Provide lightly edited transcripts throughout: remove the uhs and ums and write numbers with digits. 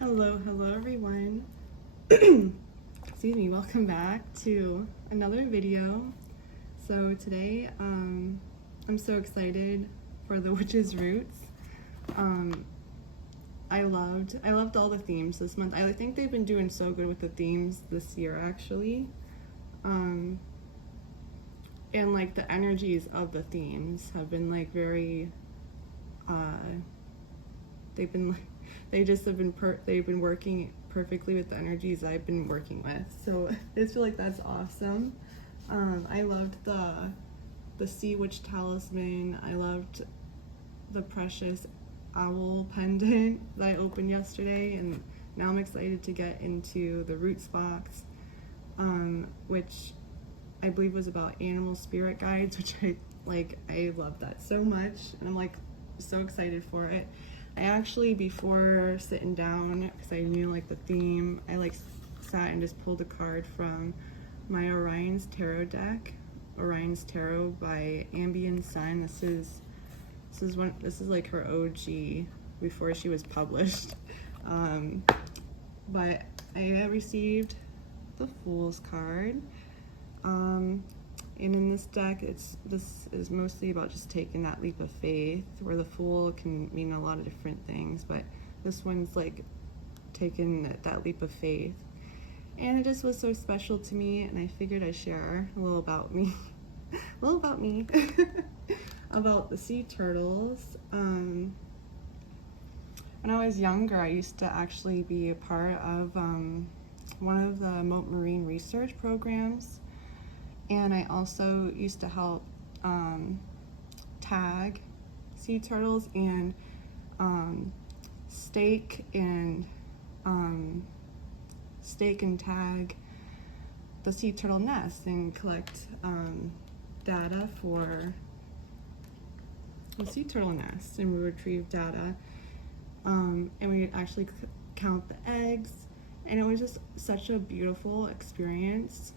Hello everyone. Excuse me, welcome back to another video. So today, I'm so excited for the Witch's Roots. I loved all the themes this month. I think they've been doing so good with the themes this year actually. And like the energies of the themes have been like very, they've been working perfectly with the energies I've been working with. So I just feel like that's awesome. I loved the Sea Witch talisman. I loved the precious owl pendant that I opened yesterday, and now I'm excited to get into the Roots box, which I believe was about animal spirit guides, which I love that so much, and I'm like so excited for it. I actually, before sitting down, because I knew like the theme, I like sat and just pulled a card from my Orion's Tarot deck, Orion's Tarot by Ambien Sun. This is like her OG before she was published. But I received the Fool's card. And in this deck, this is mostly about just taking that leap of faith, where the Fool can mean a lot of different things, but this one's like taking that leap of faith. And it just was so special to me, and I figured I'd share a little about me, about the sea turtles. When I was younger, I used to actually be a part of one of the Mote Marine research programs. And I also used to help tag sea turtles and stake and tag the sea turtle nest and collect data for the sea turtle nest, and we retrieve data, and we would actually count the eggs, and it was just such a beautiful experience.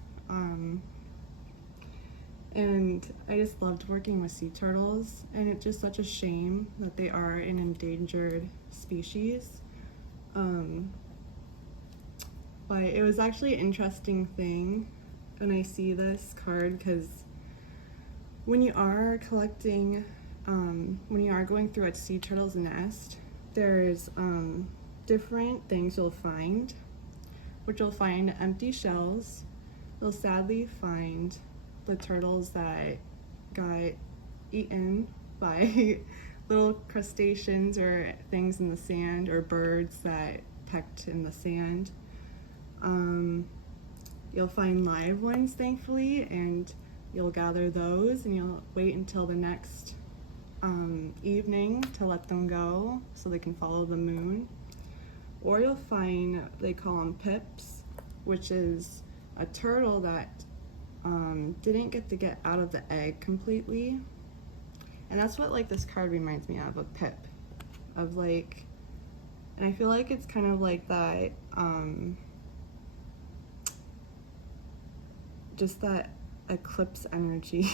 And I just loved working with sea turtles, and it's just such a shame that they are an endangered species. But it was actually an interesting thing when I see this card, because when you are collecting, when you are going through a sea turtle's nest, there's different things you'll find, which you'll find empty shells. You'll sadly find the turtles that got eaten by little crustaceans or things in the sand, or birds that pecked in the sand. You'll find live ones, thankfully, and you'll gather those, and you'll wait until the next evening to let them go so they can follow the moon. Or you'll find, they call them pips, which is a turtle that didn't get out of the egg completely, and that's what like this card reminds me of, a pip, of like, and I feel like it's kind of like that, just that eclipse energy.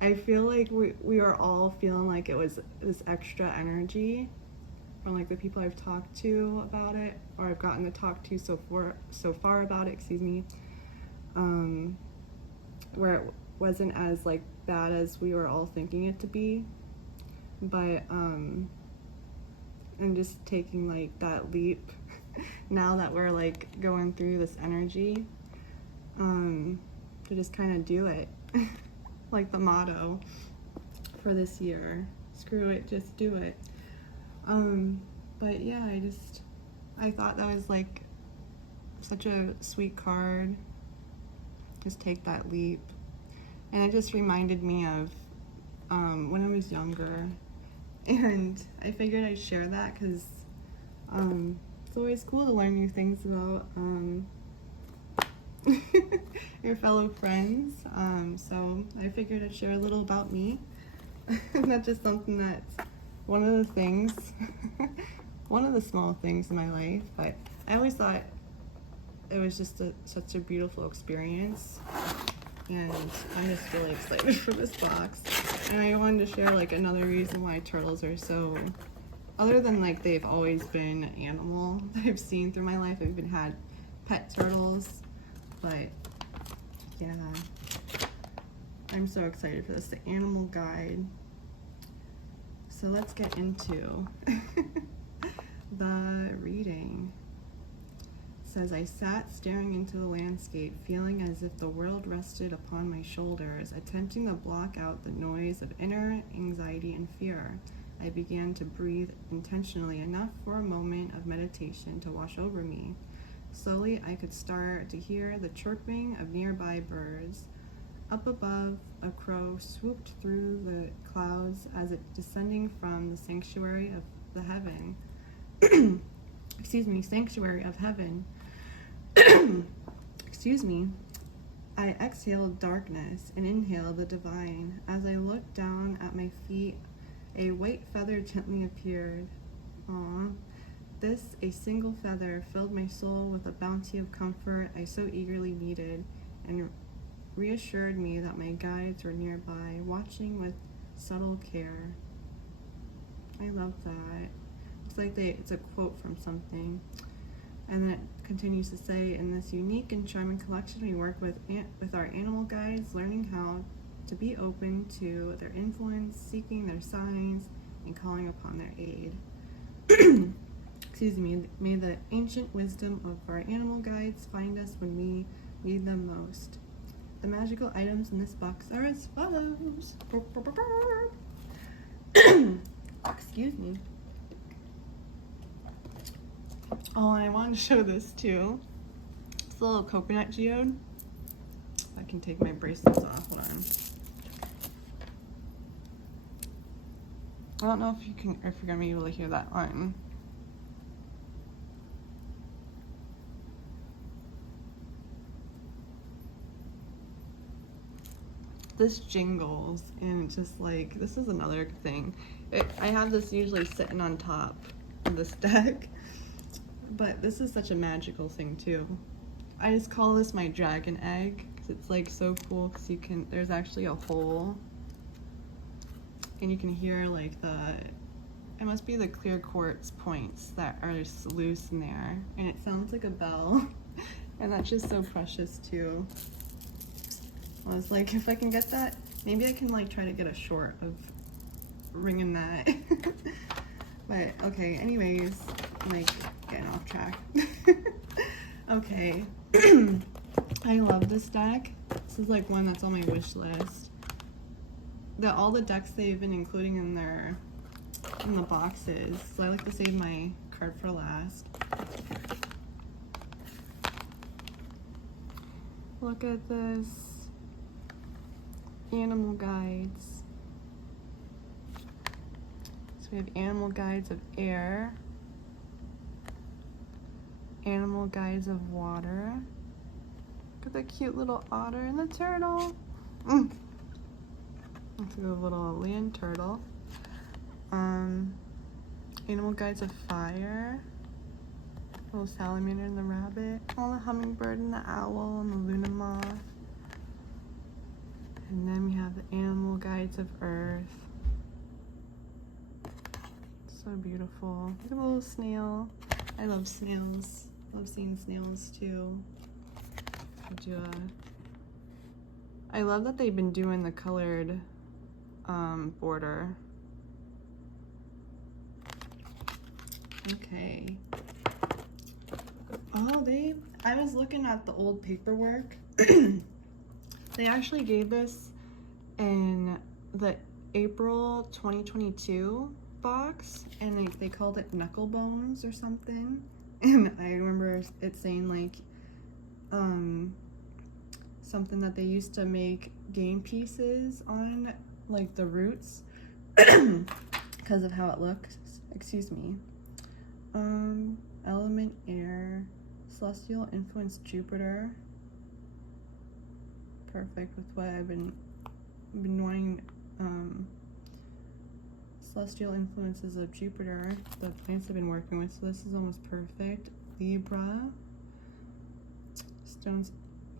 I feel like we are all feeling like it was this extra energy from like the people I've talked to about it, or I've gotten to talk to so far about it, excuse me. Where it wasn't as like bad as we were all thinking it to be, but and just taking like that leap now that we're like going through this energy, to just kind of do it. Like the motto for this year, screw it, just do it. But yeah, I thought that was like such a sweet card. Just take that leap. And it just reminded me of when I was younger, and I figured I'd share that because it's always cool to learn new things about your fellow friends. So I figured I'd share a little about me. Not just something that's one of the things, one of the small things in my life, but I always thought it was just such a beautiful experience, and I'm just really excited for this box. And I wanted to share like another reason why turtles are so other than like they've always been an animal that I've seen through my life. I've even had pet turtles, but yeah, I'm so excited for this. The animal guide. So let's get into the reading. It says, I sat staring into the landscape, feeling as if the world rested upon my shoulders, attempting to block out the noise of inner anxiety and fear. I began to breathe intentionally, enough for a moment of meditation to wash over me. Slowly, I could start to hear the chirping of nearby birds. Up above, a crow swooped through the clouds as if descending from the sanctuary of the heaven. Sanctuary of heaven. Excuse me. I exhaled darkness and inhaled the divine. As I looked down at my feet, a white feather gently appeared. Aww. This, a single feather, filled my soul with a bounty of comfort I so eagerly needed, and reassured me that my guides were nearby, watching with subtle care. I love that. It's like it's a quote from something. And then it continues to say, in this unique and charming collection, we work with our animal guides, learning how to be open to their influence, seeking their signs, and calling upon their aid. Excuse me. May the ancient wisdom of our animal guides find us when we need them most. The magical items in this box are as follows. Excuse me. Oh, and I wanted to show this too. It's a little coconut geode. I can take my bracelets off. Hold on. I don't know if you're gonna be able to hear that on. This jingles, and it's just like, this is another thing. I have this usually sitting on top of this deck, but this is such a magical thing too. I just call this my dragon egg because it's like so cool because there's actually a hole, and you can hear like it must be the clear quartz points that are just loose in there, and it sounds like a bell, and that's just so precious too. I was like, if I can get that, maybe I can like try to get a short of ringing that. But okay, anyways, I'm like getting off track. Okay. I love this deck. This is like one that's on my wish list. All the decks they've been including in the boxes. So I like to save my card for last. Look at this. Animal guides. So we have animal guides of air, animal guides of water. Look at the cute little otter and the turtle. Look at the little land turtle. Animal guides of fire. Little salamander and the rabbit. Oh, the hummingbird and the owl and the Luna moth. And then we have the animal guides of earth. So beautiful. Look at the little snail. I love snails. Love seeing snails too. I love that they've been doing the colored border. Okay. Oh, I was looking at the old paperwork. They actually gave this in the April 2022 box, and they called it Knuckle Bones or something. And I remember it saying like something that they used to make game pieces on, like the roots, because of how it looks. Excuse me. Element air, celestial influence Jupiter. Perfect with what I've been wanting. Celestial influences of Jupiter, the plants I've been working with, so this is almost perfect. Libra, stones,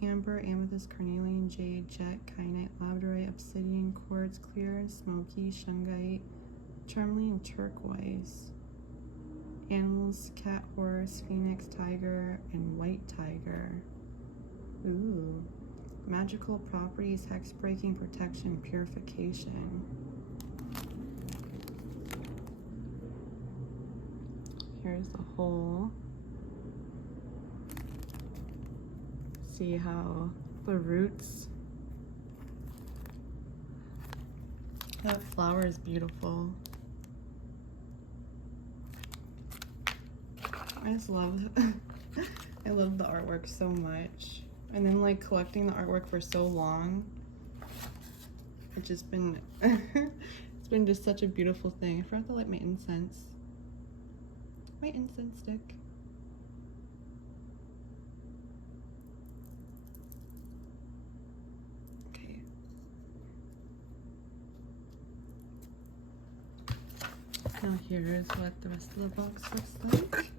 amber, amethyst, carnelian, jade, jet, kyanite, labradorite, obsidian, quartz, clear and smoky, shungite, tourmaline, turquoise. animals, cat, horse, phoenix, tiger, and white tiger. Ooh. Magical properties, hex breaking, protection, purification. Here's the hole. See how the roots. That flower is beautiful. I just love I love the artwork so much. And then like collecting the artwork for so long. It's just been it's been just such a beautiful thing. I forgot to light my incense. My incense stick. Okay. Now here's what the rest of the box looks like.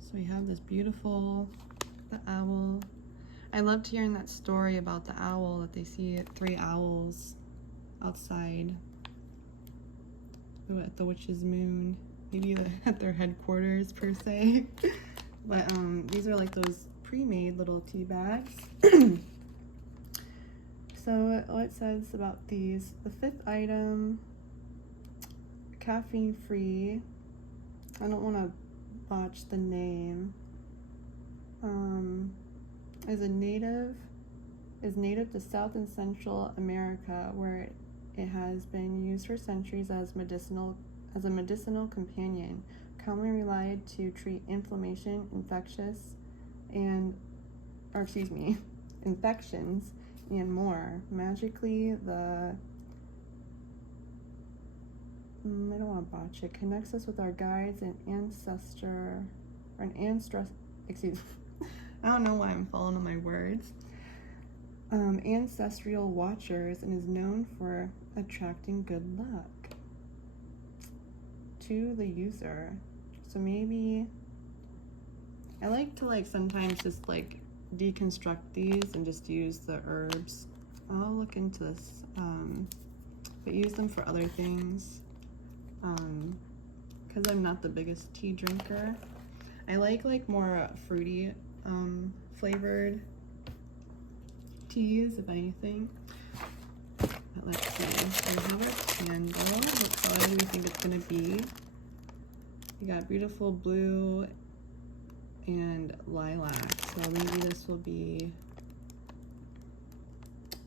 So we have this beautiful, the owl. I loved hearing that story about the owl, that they see 3 owls outside at the witch's moon, maybe at their headquarters per se. But these are like those pre-made little tea bags. So what it says about these, the 5th item, caffeine free. I don't want to botch the name. Is native to South and Central America, where it has been used for centuries as a medicinal companion, commonly relied to treat inflammation, infections, and more. Magically, I don't want to botch it, connects us with our guides and I don't know why I'm falling on my words. Ancestral watchers, and is known for attracting good luck to the user. So maybe I like to sometimes just deconstruct these and just use the herbs. I'll look into this, but use them for other things. Because I'm not the biggest tea drinker. I like more fruity flavored teas, if anything. But let's see. We have our candle. What color do we think it's gonna be? We got beautiful blue and lilac. So maybe this will be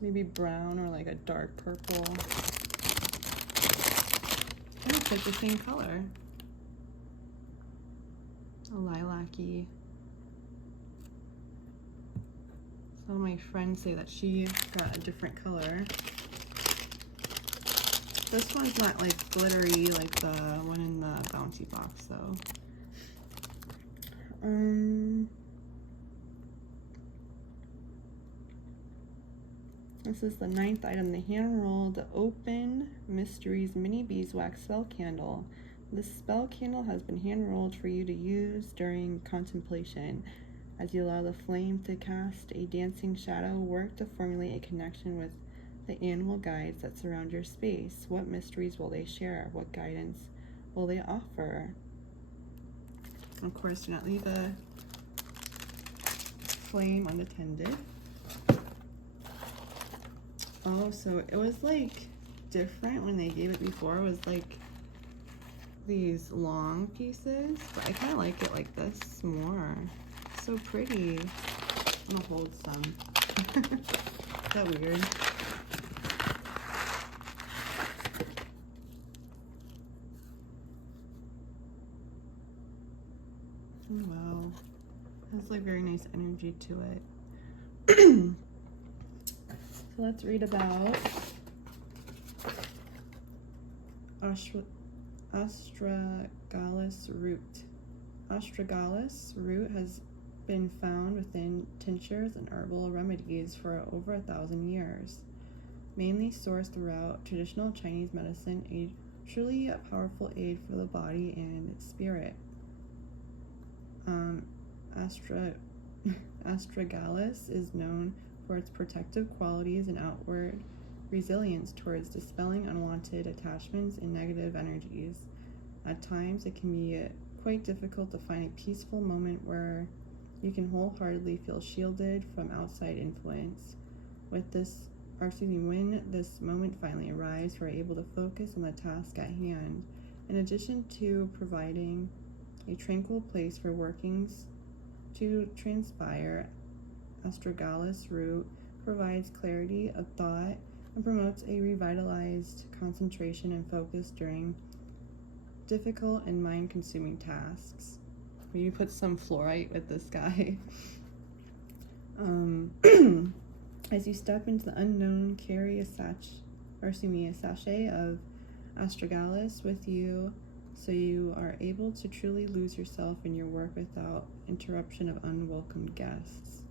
maybe brown or a dark purple. Oh, it's the same color. A lilac-y. Some of my friends say that she got a different color. This one's not glittery like the one in the bouncy box though. This is the 9th item, the hand-rolled Open Mysteries Mini Beeswax Spell Candle. This spell candle has been hand-rolled for you to use during contemplation. As you allow the flame to cast a dancing shadow, work to formulate a connection with the animal guides that surround your space. What mysteries will they share? What guidance will they offer? Of course, do not leave a flame unattended. Oh, so it was different when they gave it before. It was these long pieces, but I kind of like it like this more. So pretty. I'm gonna hold some. Is that weird? Oh, wow. Has very nice energy to it. So let's read about Astragalus root. Astragalus root has been found within tinctures and herbal remedies for over 1,000 years. Mainly sourced throughout traditional Chinese medicine, a truly powerful aid for the body and spirit. Astragalus is known for its protective qualities and outward resilience towards dispelling unwanted attachments and negative energies. At times, it can be quite difficult to find a peaceful moment where you can wholeheartedly feel shielded from outside influence. When this moment finally arrives, you are able to focus on the task at hand. In addition to providing a tranquil place for workings to transpire, astragalus root provides clarity of thought and promotes a revitalized concentration and focus during difficult and mind-consuming tasks. You put some fluorite with this guy. As you step into the unknown, carry a sachet of astragalus with you so you are able to truly lose yourself in your work without interruption of unwelcome guests.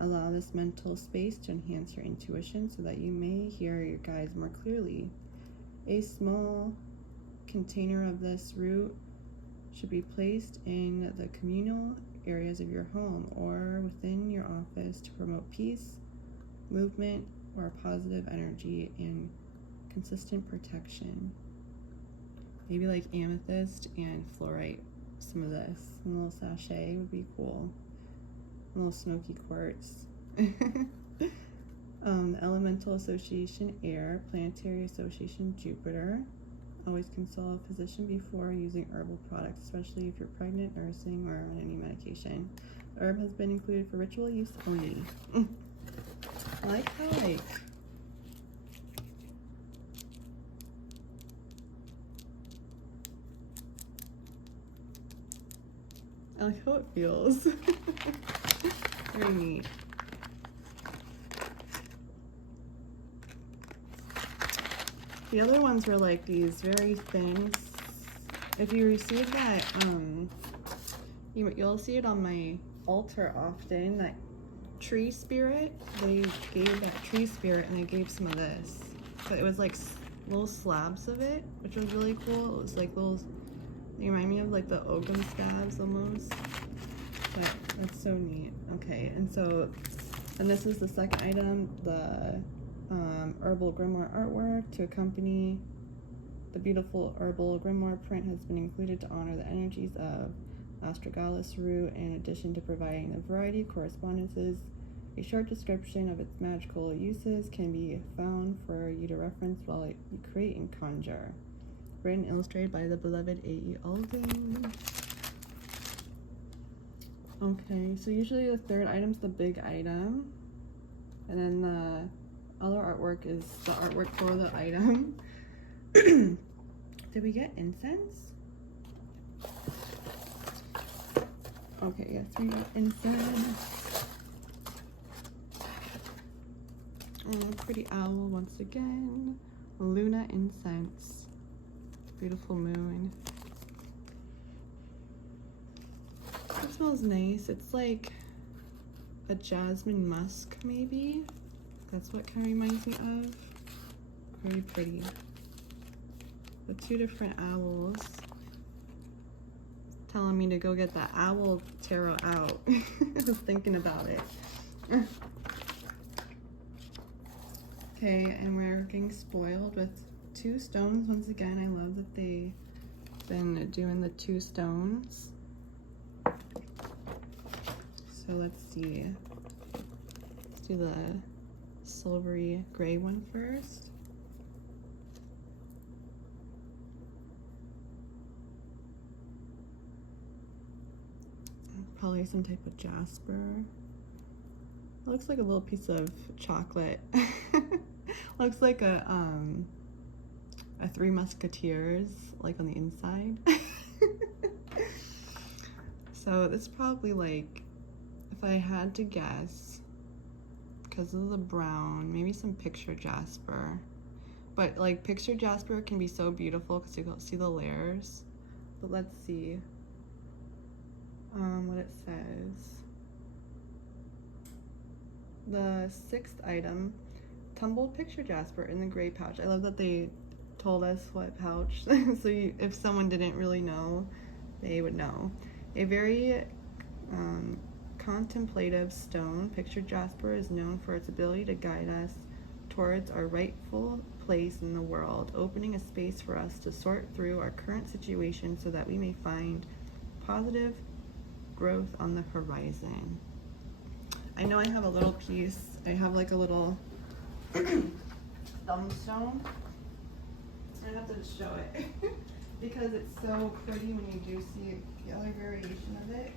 Allow this mental space to enhance your intuition so that you may hear your guides more clearly. A small container of this root should be placed in the communal areas of your home or within your office to promote peace, movement, or positive energy and consistent protection. Maybe like amethyst and fluorite, some of this. A little sachet would be cool. A little smoky quartz. Elemental association air, planetary association Jupiter. Always consult a physician before using herbal products, especially if you're pregnant, nursing, or on any medication. The herb has been included for ritual use only. I like how I like how it feels. Very neat. The other ones were like these very thin. If you receive that, you'll see it on my altar often, that tree spirit. They gave that tree spirit and they gave some of this. But it was like little slabs of it, which was really cool. It was like little, they remind me of like the ogham scabs almost. But that's so neat. Okay, and this is the second item, the herbal grimoire artwork to accompany the beautiful herbal grimoire print has been included to honor the energies of astragalus root. In addition to providing a variety of correspondences, a short description of its magical uses can be found for you to reference while you create and conjure. Written and illustrated by the beloved A.E. Alden. Okay, so usually the third item's the big item, and then the other artwork is the artwork for the item. Did we get incense? Okay, yes, we got incense. Oh, pretty owl once again. Luna incense. Beautiful moon. It smells nice. It's like a jasmine musk, maybe. That's what kind of reminds me of. Very pretty. The two different owls telling me to go get that owl tarot out. I was thinking about it. Okay, and we're getting spoiled with 2 stones once again. I love that they've been doing the 2 stones. So let's see. Let's do the silvery gray one first. Probably some type of jasper. It looks like a little piece of chocolate. Looks like a 3 Musketeers, like on the inside. So it's probably like, if I had to guess, because of the brown, maybe some picture jasper. But like picture jasper can be so beautiful because you can see the layers. But let's see what it says. The 6th item, tumbled picture jasper in the gray pouch. I love that they told us what pouch, so if someone didn't really know, they would know. A very contemplative stone, picture jasper is known for its ability to guide us towards our rightful place in the world, opening a space for us to sort through our current situation so that we may find positive growth on the horizon. I know I have a little piece. I have like a little thumbstone. I have to show it because it's so pretty when you do see the other variation of it.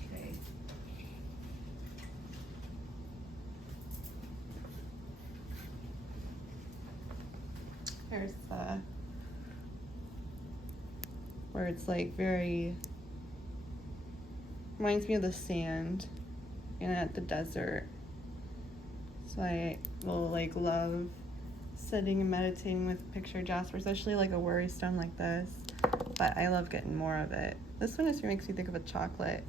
Okay. There's the where it's like very reminds me of the sand and at the desert. So I will like love sitting and meditating with picture jasper, especially like a worry stone like this. But I love getting more of it. This one just makes me think of a chocolate.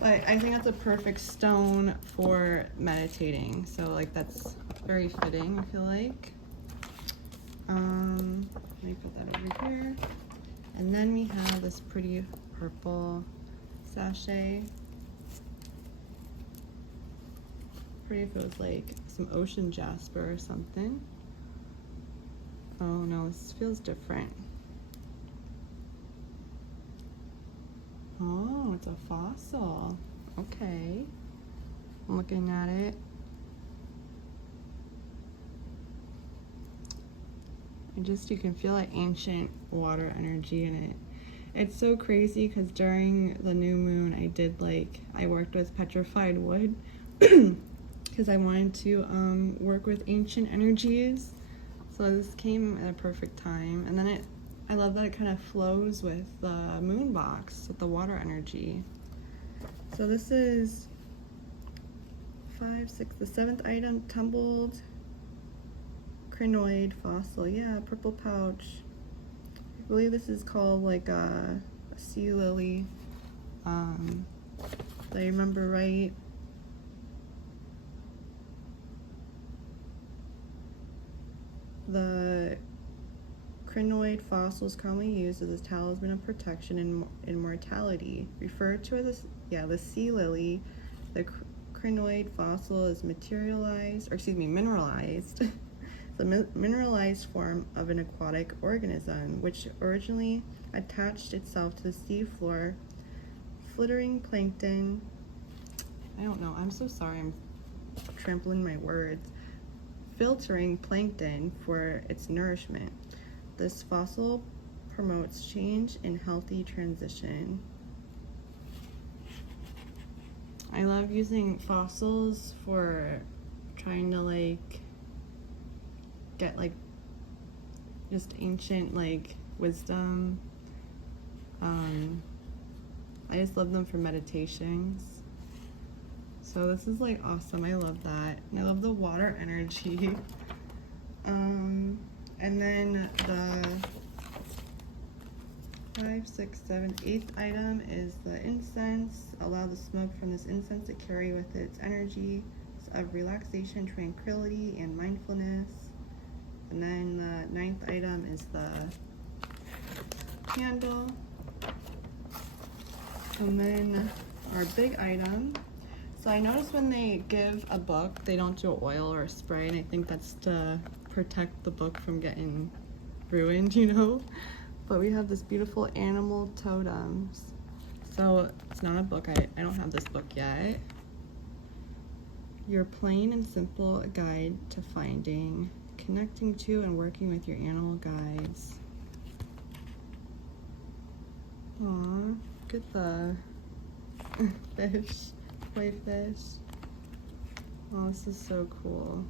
But I think that's a perfect stone for meditating. So like that's very fitting, I feel like. Let me put that over here. And then we have this pretty purple sachet. Pretty if it was like some ocean jasper or something. Oh no, this feels different. Oh, it's a fossil. Okay. I'm looking at it. You can feel like ancient water energy in it. It's so crazy because during the new moon, I worked with petrified wood because I wanted to work with ancient energies. So this came at a perfect time. And then I love that it kind of flows with the moon box, with the water energy. So this is 5, 6, the 7th item, tumbled crinoid fossil. Yeah, purple pouch. I believe this is called like a sea lily. If I remember right. The crinoid fossil is commonly used as a talisman of protection and immortality. Referred to as the sea lily, the crinoid fossil is mineralized. The mineralized form of an aquatic organism, which originally attached itself to the seafloor, flittering plankton. I don't know, I'm so sorry, I'm trampling my words. Filtering plankton for its nourishment. This fossil promotes change and healthy transition. I love using fossils for trying to like get like just ancient like wisdom. I just love them for meditations. So this is like awesome. I love that. And I love the water energy. And then the 5, 6, 7, 8th item is the incense. Allow the smoke from this incense to carry with its energy of relaxation, tranquility, and mindfulness. And then the 9th item is the candle. And then our big item. So I noticed when they give a book, they don't do oil or spray, and I think that's to protect the book from getting ruined, you know? But we have this beautiful animal totems. So it's not a book, I don't have this book yet. Your plain and simple guide to finding, connecting to, and working with your animal guides. Aw, look at the fish, toy fish. Oh, this is so cool.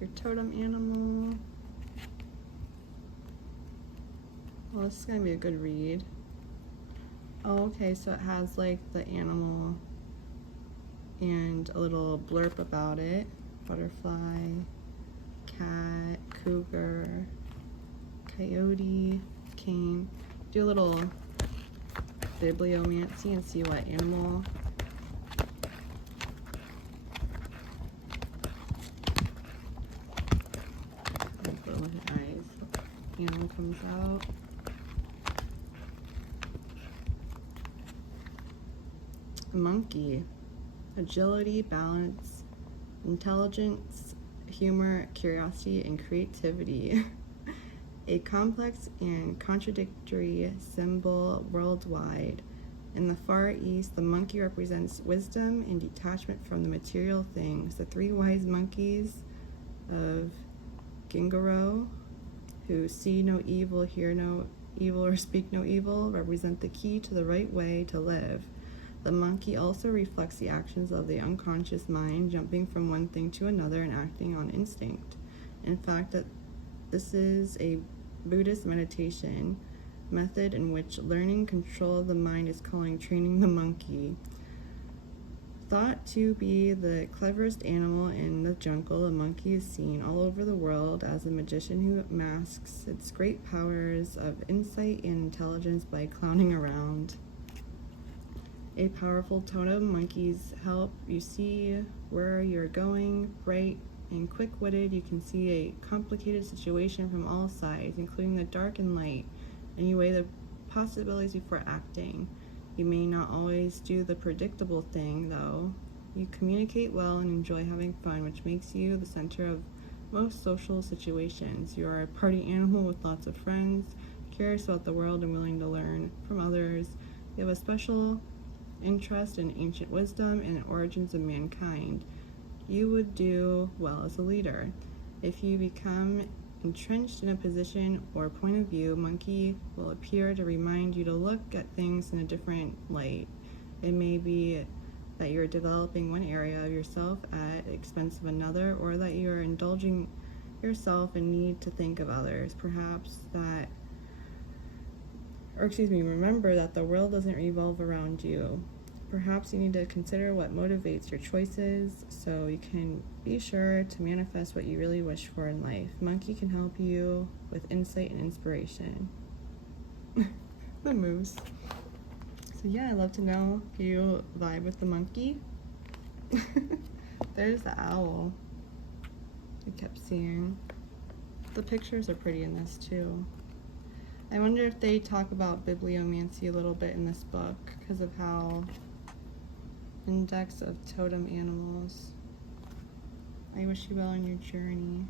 Your totem animal. Well, this is gonna be a good read. Oh, okay, so it has like the animal and a little blurb about it. Butterfly, cat, cougar, coyote, cane. Do a little bibliomancy and see what animal. Put a look at eyes. Animal comes out. A monkey. Agility, balance, intelligence, humor, curiosity, and creativity. A complex and contradictory symbol worldwide. In the Far East, the monkey represents wisdom and detachment from the material things. The three wise monkeys of Gingaro, who see no evil, hear no evil, or speak no evil, represent the key to the right way to live. The monkey also reflects the actions of the unconscious mind, jumping from one thing to another and acting on instinct. In fact, that this is a Buddhist meditation method in which learning control of the mind is called training the monkey. Thought to be the cleverest animal in the jungle, a monkey is seen all over the world as a magician who masks its great powers of insight and intelligence by clowning around. A powerful totem, monkeys help you see where you're going. Bright and quick-witted, you can see a complicated situation from all sides, including the dark and light, and you weigh the possibilities before acting. You may not always do the predictable thing, though. You communicate well and enjoy having fun, which makes you the center of most social situations. You are a party animal with lots of friends, curious about the world and willing to learn from others. You have a special interest in ancient wisdom and the origins of mankind. You would do well as a leader. If you become entrenched in a position or point of view, monkey will appear to remind you to look at things in a different light. It may be that you're developing one area of yourself at the expense of another, or that you're indulging yourself and need to think of others. Remember that the world doesn't revolve around you. Perhaps you need to consider what motivates your choices so you can be sure to manifest what you really wish for in life. Monkey can help you with insight and inspiration. The moose. So yeah, I'd love to know if you vibe with the monkey. There's the owl I kept seeing. The pictures are pretty in this too. I wonder if they talk about bibliomancy a little bit in this book because of how index of totem animals. I wish you well in your journey.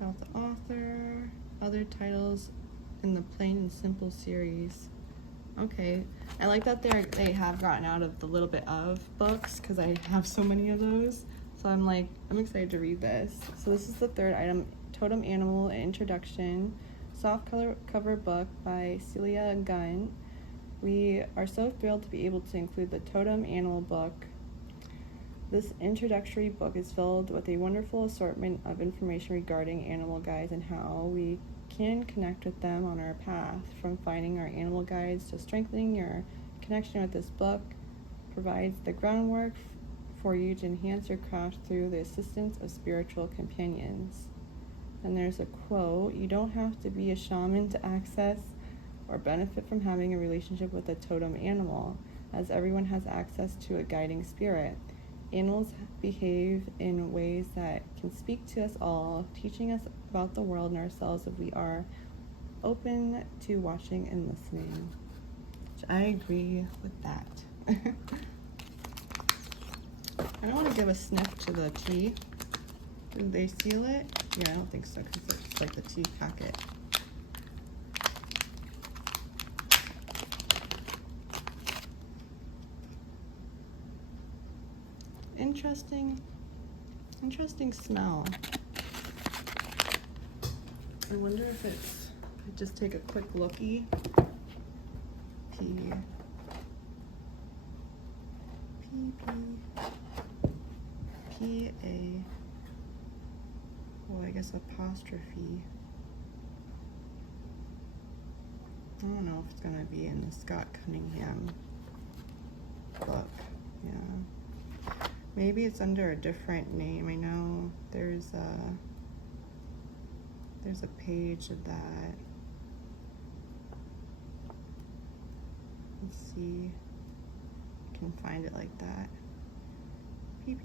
About the author, other titles in the Plain and Simple series. Okay, I like that they have gotten out of the little bit of books because I have so many of those. So I'm excited to read this. So this is the third item, Totem Animal, an introduction, soft cover book by Celia Gunn. We are so thrilled to be able to include the Totem Animal book. This introductory book is filled with a wonderful assortment of information regarding animal guides and how we can connect with them on our path. From finding our animal guides to strengthening your connection with this book, provides the groundwork for you to enhance your craft through the assistance of spiritual companions. And there's a quote, "You don't have to be a shaman to access or benefit from having a relationship with a totem animal, as everyone has access to a guiding spirit. Animals behave in ways that can speak to us all, teaching us about the world and ourselves if we are open to watching and listening." Which I agree with that. I don't want to give a sniff to the tea. Did they seal it? Yeah, I don't think so, because it's just like the tea packet. Interesting smell. I wonder if I just take a quick looky. P-A, well, I guess apostrophe. I don't know if it's gonna be in the Scott Cunningham book. Yeah. Maybe it's under a different name. I know there's a page of that. Let's see. I can find it like that. P.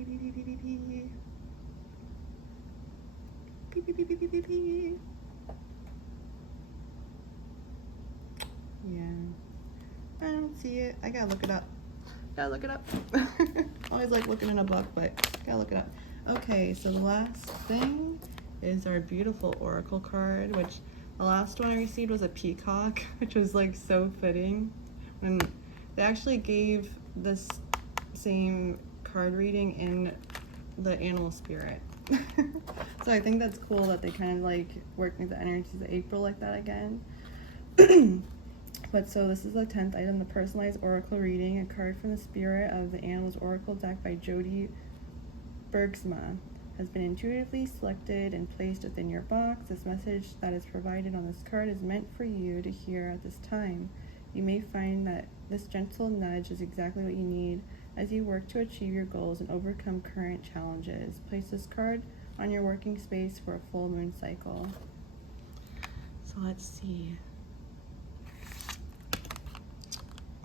Yeah. I don't see it. I gotta look it up. Gotta look it up. Always like looking in a book, but gotta look it up. Okay, so the last thing is our beautiful oracle card, which the last one I received was a peacock, which was like so fitting. When they actually gave this same card reading in the animal spirit. So I think that's cool that they kind of like worked with the energies of April like that again. But so this is the 10th item, the personalized oracle reading, a card from the spirit of the animals oracle deck by Jody Bergsma has been intuitively selected and placed within your box. This message that is provided on this card is meant for you to hear at this time. You may find that this gentle nudge is exactly what you need as you work to achieve your goals and overcome current challenges. Place this card on your working space for a full moon cycle. So let's see.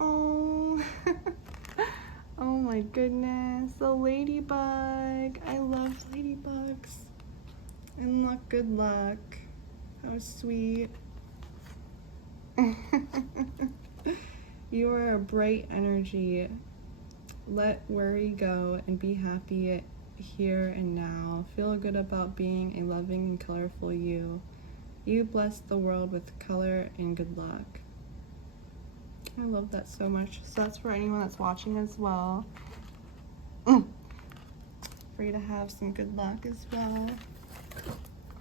Oh, oh my goodness, the ladybug. I love ladybugs. And luck, good luck. How sweet. You are a bright energy. Let worry go and be happy here and now. Feel good about being a loving and colorful you. You bless the world with color and good luck. I love that so much. So that's for anyone that's watching as well. For you to have some good luck as well.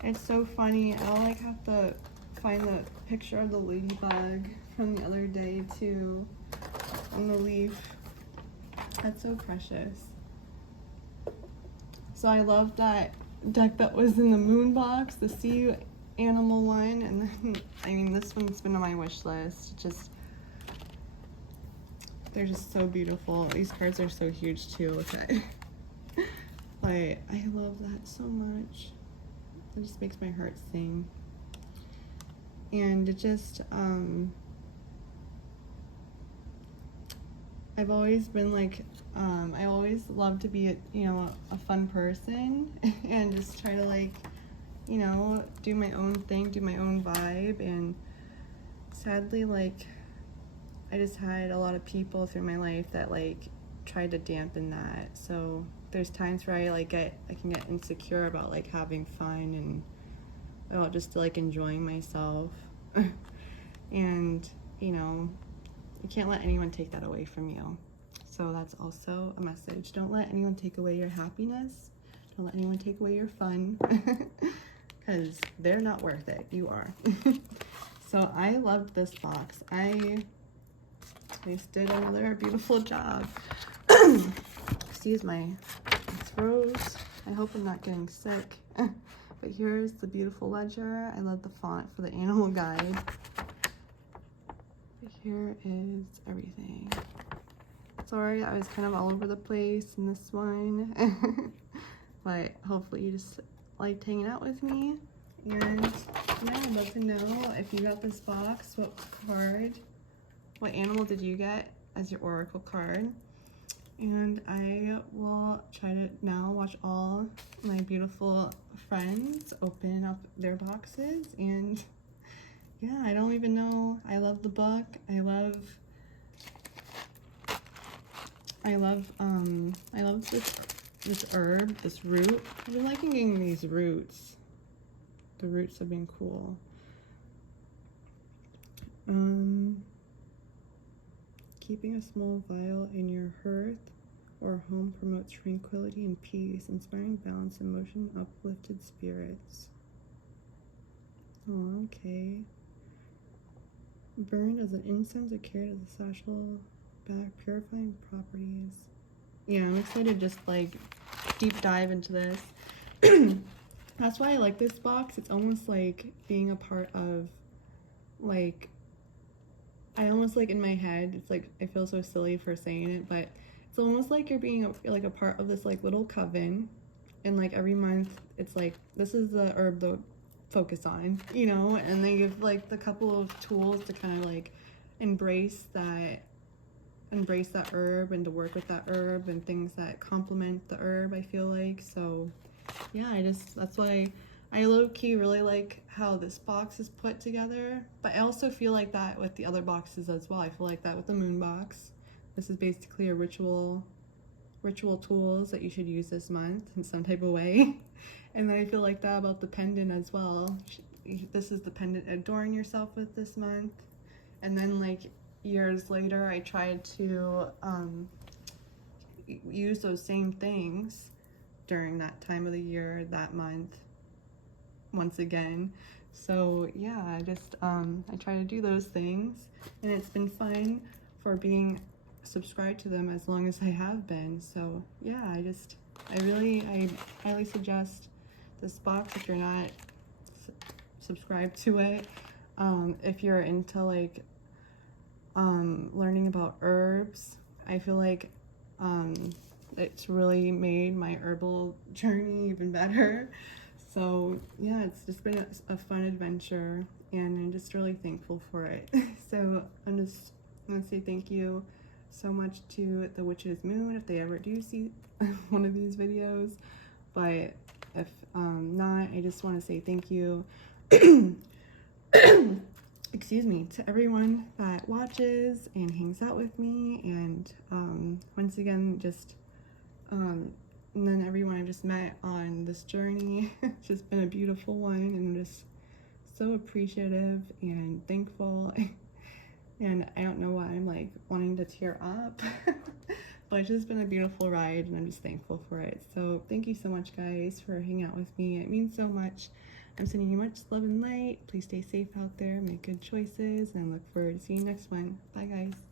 It's so funny. I'll like have to find the picture of the ladybug from the other day too on the leaf. That's so precious. So I love that deck that was in the moon box, the sea animal one, and then I mean this one's been on my wish list. Just they're just so beautiful. These cards are so huge too. Look at it. But I love that so much. It just makes my heart sing. And it just I've always been like I always love to be a fun person and just try to like do my own thing, do my own vibe. And sadly, like I just had a lot of people through my life that like tried to dampen that. So there's times where I can get insecure about like having fun and about just like enjoying myself. And you can't let anyone take that away from you. So that's also a message. Don't let anyone take away your happiness. Don't let anyone take away your fun. Because they're not worth it. You are. So I loved this box. They did over there a beautiful job. Excuse my throat. I hope I'm not getting sick. But here's the beautiful ledger. I love the font for the animal guide. But here is everything. Sorry, I was kind of all over the place in this one. But hopefully you just liked hanging out with me. And yeah, I'd love to know if you got this box, what animal did you get as your oracle card? And I will try to now watch all my beautiful friends open up their boxes. And yeah, I don't even know. I love the book. I love this herb, this root. I've been liking getting these roots. The roots have been cool. Keeping a small vial in your hearth or home promotes tranquility and peace, inspiring balance, emotion, uplifted spirits. Oh, okay. Burned as an incense or carried as a satchel bag, purifying properties. Yeah, I'm excited to just like deep dive into this. That's why I like this box. It's almost like being a part of like, I almost like in my head, it's like, I feel so silly for saying it, but it's almost like you're being a part of this like little coven. And like every month it's like, this is the herb to focus on, and they give like the couple of tools to kind of like embrace that herb and to work with that herb and things that complement the herb, I feel like. So yeah, that's why I low-key really like how this box is put together, but I also feel like that with the other boxes as well. I feel like that with the moon box, this is basically a ritual tools that you should use this month in some type of way. And I feel like that about the pendant as well. This is the pendant adorn yourself with this month. And then like years later, I tried to use those same things during that time of the year, that month, once again. So yeah, I try to do those things, and it's been fun for being subscribed to them as long as I have been. So yeah, I highly suggest this box if you're not subscribed to it. If you're into like learning about herbs, I feel like it's really made my herbal journey even better. So yeah, it's just been a fun adventure, and I'm just really thankful for it. So I'm gonna say thank you so much to the Witch's Moon if they ever do see one of these videos. But if not, I just want to say thank you excuse me, to everyone that watches and hangs out with me, and once again, just and then everyone I've just met on this journey. It's just been a beautiful one, and I'm just so appreciative and thankful. And I don't know why I'm like wanting to tear up, but it's just been a beautiful ride, and I'm just thankful for it. So thank you so much, guys, for hanging out with me. It means so much. I'm sending you much love and light. Please stay safe out there, make good choices, and I look forward to seeing you next one. Bye, guys.